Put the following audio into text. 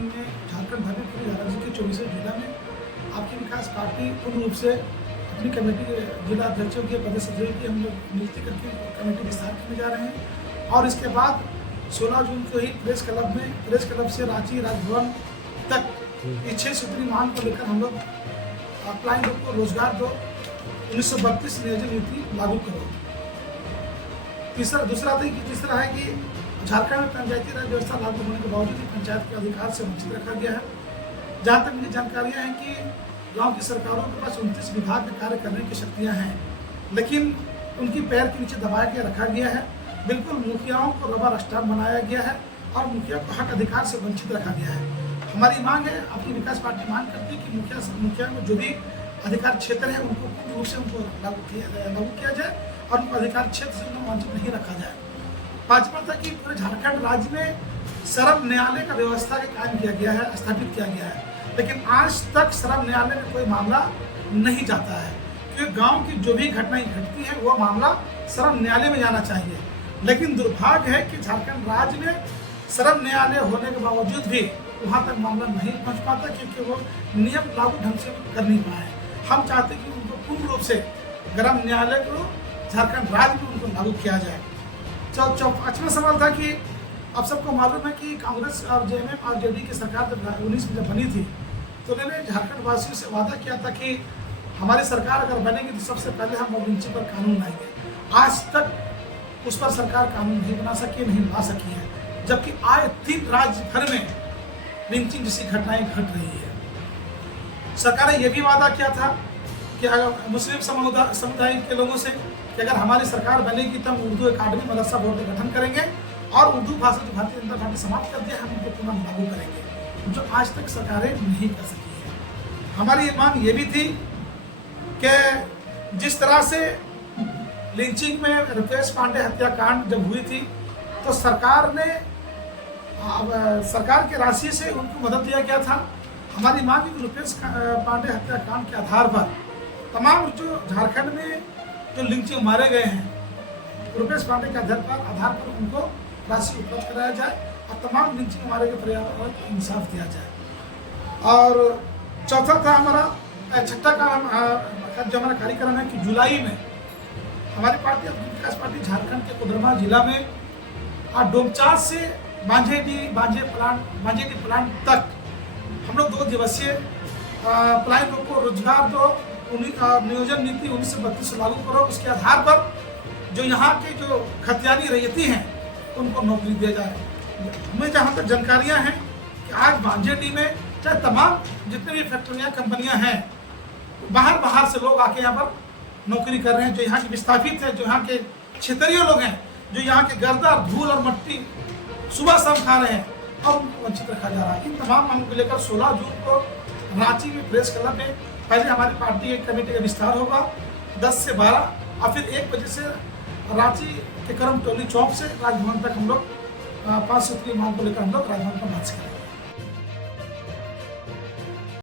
संबंध में झारखंड भर में पूरे राज्य के 24 जिला में आपकी विकास पार्टी पूर्ण रूप से अपनी कमेटी के जिला अध्यक्षों के पद सदस्यों की हम लोग नियुक्ति करके कमेटी विस्तार करने जा रहे हैं। और इसके बाद 16 जून को ही प्रेस क्लब से रांची राजभवन तक इस 6 सूत्री मांग को लेकर हम लोग अप्लाई को रोजगार दो 1932 नियोजन नीति लागू करो। तीसरा है कि झारखंड में पंचायती राज व्यवस्था लागू होने के बावजूद भी पंचायत के अधिकार से वंचित रखा गया है। जहाँ तक मुझे जानकारियाँ हैं कि गांव की सरकारों के पास 29 विभाग में कार्य करने की शक्तियाँ हैं, लेकिन उनकी पैर के नीचे दबा के रखा गया है। बिल्कुल मुखियाओं को रबर स्टाम्प बनाया गया है और मुखिया को हक अधिकार से वंचित रखा गया है। हमारी मांग है, आपकी विकास पार्टी मांग करती है कि मुखिया में जो भी अधिकार क्षेत्र है उनको पूर्ण रूप से उनको लागू किया जाए और उनको अधिकार क्षेत्र से उनको वंचित नहीं रखा जाए। पांचवा था कि पूरे झारखंड राज्य में सर्व न्यायालय का व्यवस्था के कायम किया गया है, स्थापित किया गया है, लेकिन आज तक सर्व न्यायालय में कोई मामला नहीं जाता है, क्योंकि गांव की जो भी घटनाएं घटती है वो मामला सर्व न्यायालय में जाना चाहिए। लेकिन दुर्भाग्य है कि झारखंड राज्य में सर्व न्यायालय होने के बावजूद भी वहाँ तक मामला नहीं पहुँच पाता, क्योंकि वो नियम लागू ढंग से कर नहीं पाए। हम चाहते कि उनको पूर्ण रूप से ग्राम न्यायालय को झारखंड राज्य में उनको लागू किया जाए। पांचवा सवाल था कि अब सबको मालूम है कि कांग्रेस और जेएमएम और जेडी की सरकार जब 19 में जब बनी थी तो उन्होंने झारखंड वासियों से वादा किया था कि हमारी सरकार अगर बनेगी तो सबसे पहले हम मॉब लिंचिंग पर कानून लाएंगे। आज तक उस पर सरकार कानून नहीं बना सकी, नहीं ला सकी है, जबकि आए 3 राज्य भर में लिंचिंग जैसी घटनाएं घट रही है। सरकार ने यह भी वादा किया था कि अगर मुस्लिम समुदाय के लोगों से कि अगर हमारी सरकार बनेगी तो हम उर्दू अकादमी मदरसा बोर्ड का गठन करेंगे और उर्दू भाषा जो भारतीय जनता पार्टी समाप्त कर दिया हम उनको पुनः लागू करेंगे, जो आज तक सरकारें नहीं कर सकी है। हमारी ये मांग ये भी थी कि जिस तरह से लिंचिंग में रुपेश पांडे हत्याकांड जब हुई थी तो सरकार के राशि से उनको मदद दिया गया था। हमारी मांग है कि रुपेश पांडे हत्याकांड के आधार पर तमाम जो झारखंड में जो लिंचिंग मारे गए हैं रुपेश पांडे के आधार पर उनको राशि उपलब्ध कराया जाए और तमाम लिंचिंग मारे गए परिवारों को इंसाफ दिया जाए। और चौथा था छठा का जो हमारा कार्यक्रम है कि जुलाई में हमारी पार्टी विकास पार्टी झारखंड के कोडरमा जिला में डोमचांच से बांझेडी प्लांट तक हम लोग 2 दिवसीय प्लांट को रोजगार दो नियोजन नीति 1932 लागू करो। उसके आधार पर जो यहाँ के जो खतियानी रैयती हैं उनको नौकरी दिया जाए। हमें जहाँ तक जानकारियाँ हैं कि आज बांझेडी में चाहे तमाम जितने भी फैक्ट्रियाँ कंपनियाँ हैं बाहर से लोग आके यहाँ पर नौकरी कर रहे हैं, जो यहाँ के विस्थापित हैं, जो यहाँ के क्षेत्रीय लोग हैं, जो यहाँ के गर्दा धूल और मट्टी सुबह शाम खा रहे हैं और उनको वंचित रखा जा रहा है। इन तमाम मांगों को लेकर 16 जून को रांची में प्रेस क्लब में पहले हमारी पार्टी एक कमेटी का विस्तार होगा 10 से 12 और फिर 1 बजे से रांची के करम टोली चौक से राजभवन तक हम लोग 5 सूत्री मांग को लेकर हम लोग राजभवन पर मार्च करेंगे।